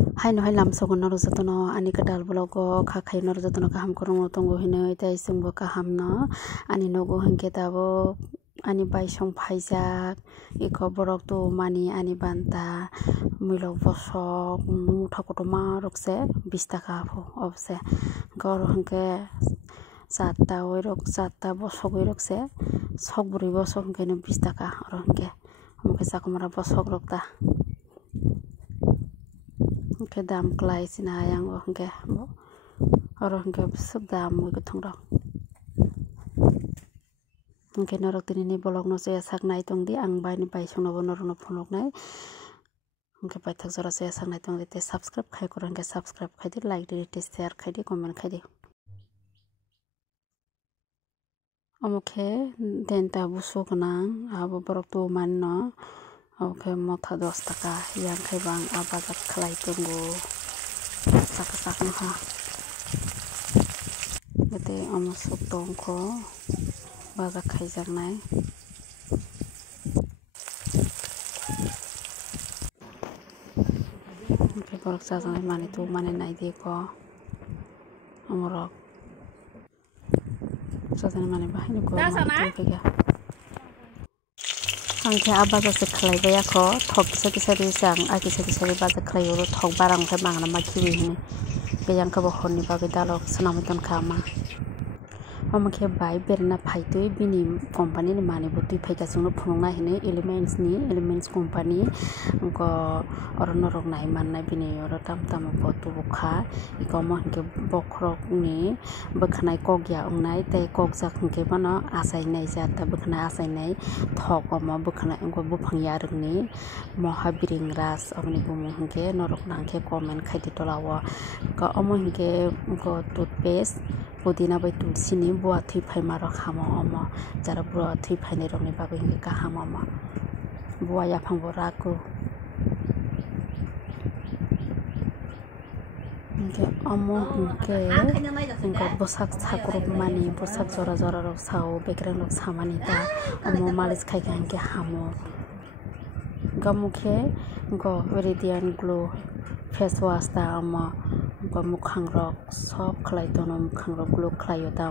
Hai no hai lam sogon naro jatono ani kadal blogo khakai naro jatono kaham korong tongo hinoi tai sungbo kaham no ani nogo hingke tabo ani baisong phaijak iko borok tu mani ani banta muilok bosok mutha kotoma rokse 20 taka pho obse gor hingke chatta oirok chatta bosok oirokse sok buri bosok hingke 20 taka oro hingke amke sakomara bosok rokta hingke dam klai sina yang hingke oro hingke sob dam moi thong rok hingke norok tinini bolok no se saknai tongdi ang baini baisong no norok no phonok nai hingke paithak jora se saknai tongdi te subscribe khai kor hingke subscribe khai di like di te share khai di comment khai di amokhe denta buso ganang abo borok tu man no amokhe motha 10 taka yang khai bang abajak khlai tongo saka sakno ha bete amo sok tongko bazak khaijak nai hingke borok chajaknai mani tu mani nai di ko amorok chajaknai mani bahai ko mani tu angke abaja se khlai baya ko thok kisa kisa ri sang a kisa kisa ri baja khlai ro thok barang khai mangna ma khiwi hini beyang ka bo honni bagai dalok sanamiton khama amokhe bai berna phaitui bini company ni mani bo tui phaika sungno phunungna hine elements company ko oro norok nai mannai bini oro tam bo tu bokha ikomo hingke bokrok ni bokhanai kokya ongnai tei kokjak hingke mano asai nai jata bokhanai asai nai thok omo bokhanai onko buphang yarok ni mohabiring ras oboni bumung hingke norok nangkhe comment khaidi tolao ko omo hingke ko toothpaste pudina bai tulsi ni bua thui phaima rok hamo omo jara bua thui phainai rok ni bagui hingke kaham omo bua yaphang bo raku hingke omo hingke hingke bosak sakrok mani bosak jora jora rok sao bekreng rok samani ta omo malish khaika hingke hamo gamukhe go radiant glow face wash ta omo mukhang rok sob khlai tono mukhang rok glow khlaio ta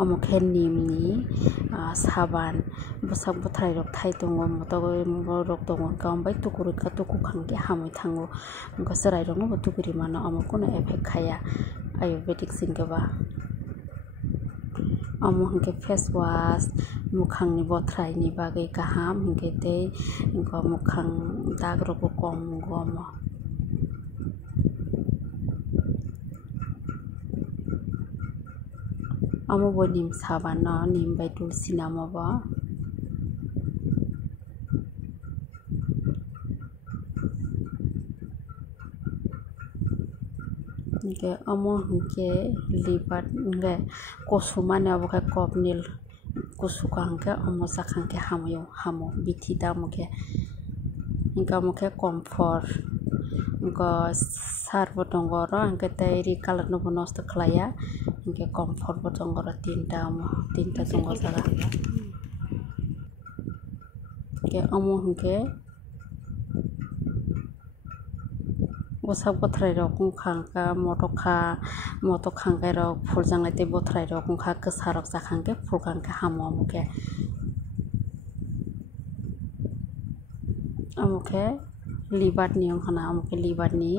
amokhe neem ni saban bosak botharai rok thai tongo motogoi rok tongo gambai tukuri ka tukukhang ke hamoi thango onko cherai rok no bo tukuri mano amo kono effect khaya ayurvedic singke ba amo hingke face wash mukhang ni bothrai ni bagui kaham hingke tei onko mukhang dag rok bo kom gomo amo bo neem saban no neem bai tulsi namo bo hingke amo hingke liver hingke kosu mani abo khai kopnil kosu ka hingke omo jak hingke hamo bithi ta amokhe hingke amokhe comfort onko sar bo tongo oro hingke tei ri color no bo nosto khlaiya hingke comfort bo tongo oro tinta tongo jaga hingke omo hingke bosak bothrai rok wngkha ka motok hangkai rok phuljangnai tei bothrai rok wngkha kwsa rok jak hangke phulka hingke hamo amokhe liver ni wngkha na amokhe liver ni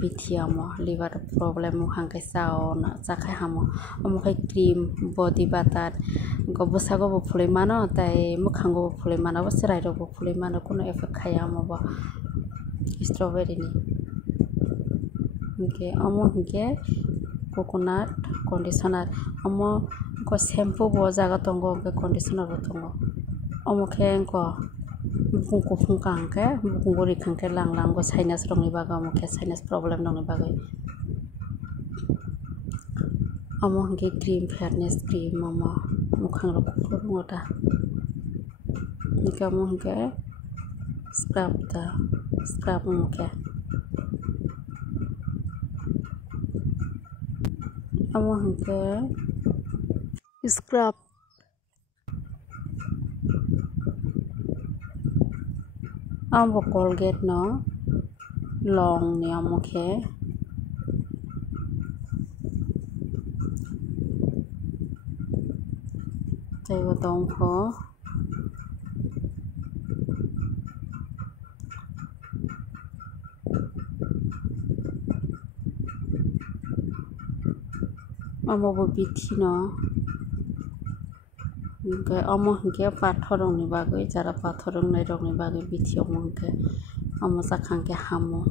bithi amo liver problem wngkha hingke chao na chakhai hamo amokhe cream body butter onko bwsago bo phului mano tei mukhango bo phului mano abo cherai rok bo phului mano kono effect khaya amo bo strawberry ni hingke omo hingke coconut conditioner omo ko shampoo bo jaga tongo hingke conditioner bo tongo amokhe onko bukung kuphung ka hingke bukung gori hingke langlang go sinus rok ni bagui amokhe sinus problem rok ni bagui omo hingke cream fairness cream omo mukhang rok kuphur tongo ta hingke omo hingke scrub amokhe amo hingke scrub amo Colgate no long ni amuke tei dong pho amo bo bithi no ke amo hingke pathor rok ni bagui jara pathor rongnai rok ni bagui bithi omo hingke amo sakhang ke hamo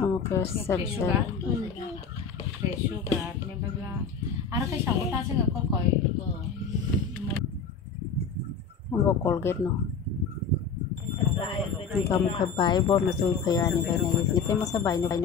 amo ke sel amo Colgate no hingke amo ke bai borno tui phai ani bai nai ngite masa bai no